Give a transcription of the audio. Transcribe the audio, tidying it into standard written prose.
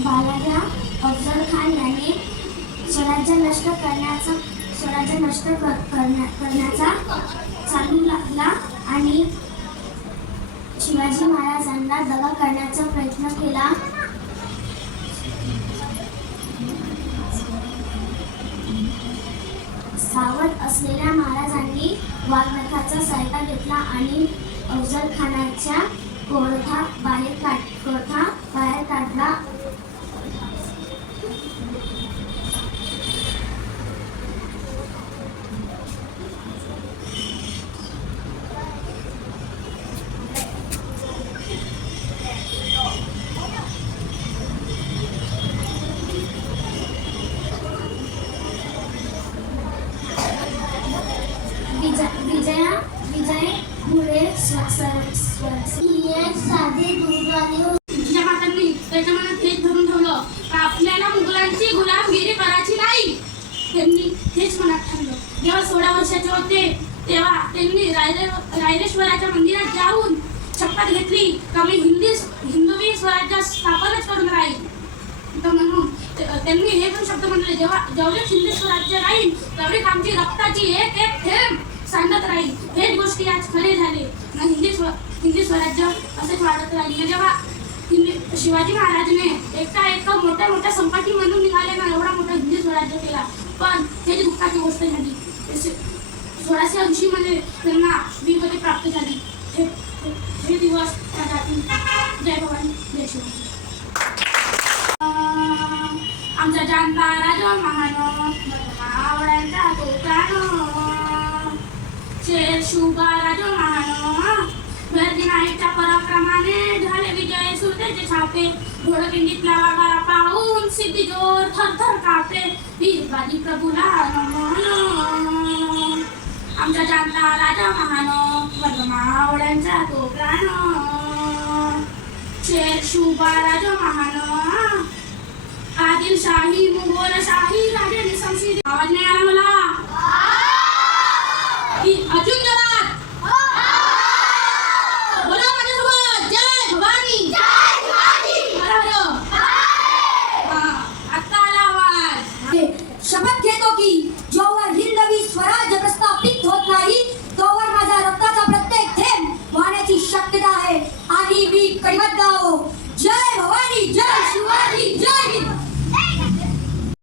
बालाजा अफजल खान याने स्वराज्य नष्ट करण्याचा चालू लागला आणि शिवाजी महाराजांना दगा करण्याचा प्रयत्न केला. सावध असलेल्या महाराजांनी वाघनखाचा सहायता घेतला आणि अफजल खानाच्या कोठा बाहेर काढला. विजय मुळे एक साधे दूरवाणी तुझ्या मातांनी त्याच्या मनात हेच धरून ठेवलं का आपल्याला मुघलांची गुलामगिरी करायची नाही. त्यांनी हेच मनात ठरवलं. जेव्हा 16 वर्षाचे होते तेव्हा त्यांनी रायरेश्वराच्या मंदिरात जाऊन शपथ घेतली का मी हिंदवी स्वराज्य स्थापनच करून राहील. तर म्हणून त्यांनी हे पण शब्द म्हटले, जेवढे हिंदवी स्वराज्य राहील तेवढी आमची रक्ताची एक एक थेंब सांगत राहील. हेच गोष्टी आज खरे झाले. हिंदी स्वराज्य असेच वाढत राहिले. जेव्हा शिवाजी महाराजने एका मोठ्या संपत्ती म्हणून निघाले ना, एवढा मोठा हिंदी स्वराज्य केला. पण त्याची दुःखाची गोष्ट झाली. 1680 मध्ये त्यांना वीरगती प्राप्त झाली. हे दिवस जय भवानी जय शिवाजी. आमचा जाणता राजा महान आवडायचा तो प्राण शेर शुभा राजा महान गर्दीनाईच्या पराक्रमाने झाले विजय सुरतेचे छापे. घोडपिंडीतला वाघाला पाहून सिद्धी जोर थरथर कापे. वीरबाजी प्रभूला नमन. आमचा जाणता राजा महान आवडायचा तो प्राण शेर शुभा राजा महान आदिलशाही मुघलशाही राजे निसंशय. आवाज नाही आला मला.